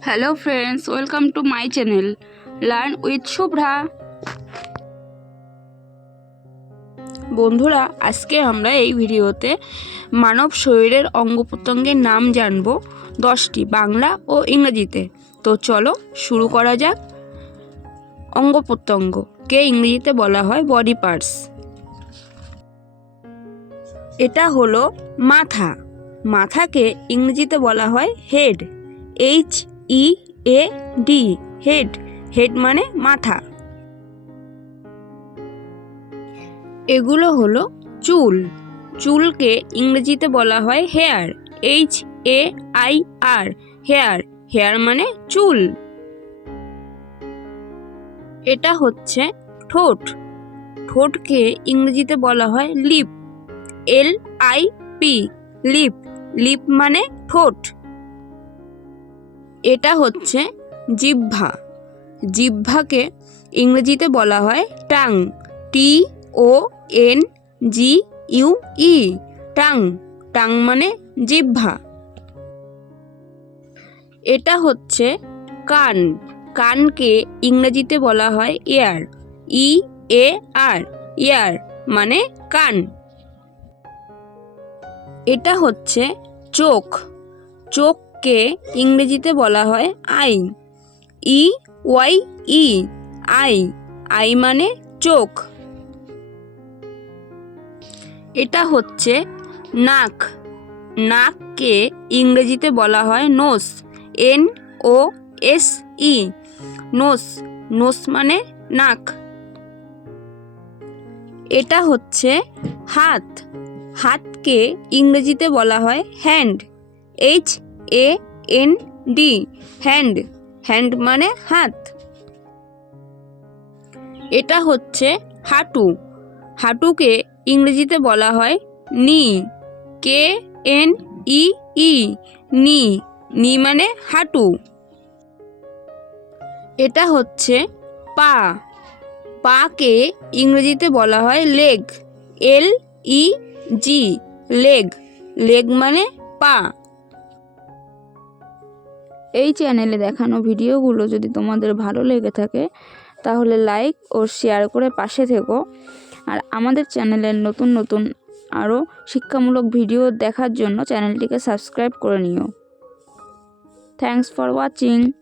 Hello friends, welcome to my channel learn with Shubhra. বন্ধুরা, আজকে আমরা এই ভিডিওতে মানব শরীরের অঙ্গ প্রত্যঙ্গের নাম জানব 10টি, বাংলা ও ইংরেজিতে। তো চলো শুরু করা যাক। অঙ্গ প্রত্যঙ্গকে ইংরেজিতে বলা হয় বডি পার্টস। এটা হলো মাথা। মাথাকে ইংরেজিতে বলা হয় হেড, HEAD, হেড। হেড মানে মাথা। এগুলো হলো চুল। চুলকে ইংরেজিতে বলা হয় হেয়ার, HAIR, হেয়ার। হেয়ার মানে চুল। এটা হচ্ছে ঠোঁট। ঠোঁটকে ইংরেজিতে বলা হয় লিপ, LIP, লিপ। লিপ মানে ঠোঁট। এটা হচ্ছে জিহ্বা। জিহ্বাকে ইংরেজিতে বলা হয় টাং, TONGUE, টাং। টাং মানে জিহ্বা। এটা হচ্ছে কান। কানকে ইংরেজিতে বলা হয় ইয়ার, EAR, ইয়ার মানে কান। এটা হচ্ছে চোখ। চোখকে ইংরেজিতে বলা হয় আই, EYE, আই। আই মানে চোখ। এটা হচ্ছে নাক। নাককে ইংরেজিতে বলা হয় নোস, NOSE, নোস। নোস মানে নাক। এটা হচ্ছে হাত। হাতকে ইংরেজিতে বলা হয় হ্যান্ড, HAND, হ্যান্ড। হ্যান্ড মানে হাত। এটা হচ্ছে হাঁটু। হাঁটুকে ইংরেজিতে বলা হয় নি, KNEE, নি। নি মানে হাঁটু। এটা হচ্ছে পা। পাকে ইংরেজিতে বলা হয় লেগ, LEG, লেগ। লেগ মানে পা। এই চ্যানেলে দেখানো ভিডিওগুলো যদি তোমাদের ভালো লেগে থাকে তাহলে লাইক ও শেয়ার করে পাশে থেকো। আর আমাদের চ্যানেলের নতুন নতুন আরও শিক্ষামূলক ভিডিও দেখার জন্য চ্যানেলটিকে সাবস্ক্রাইব করে নিও। Thanks for watching.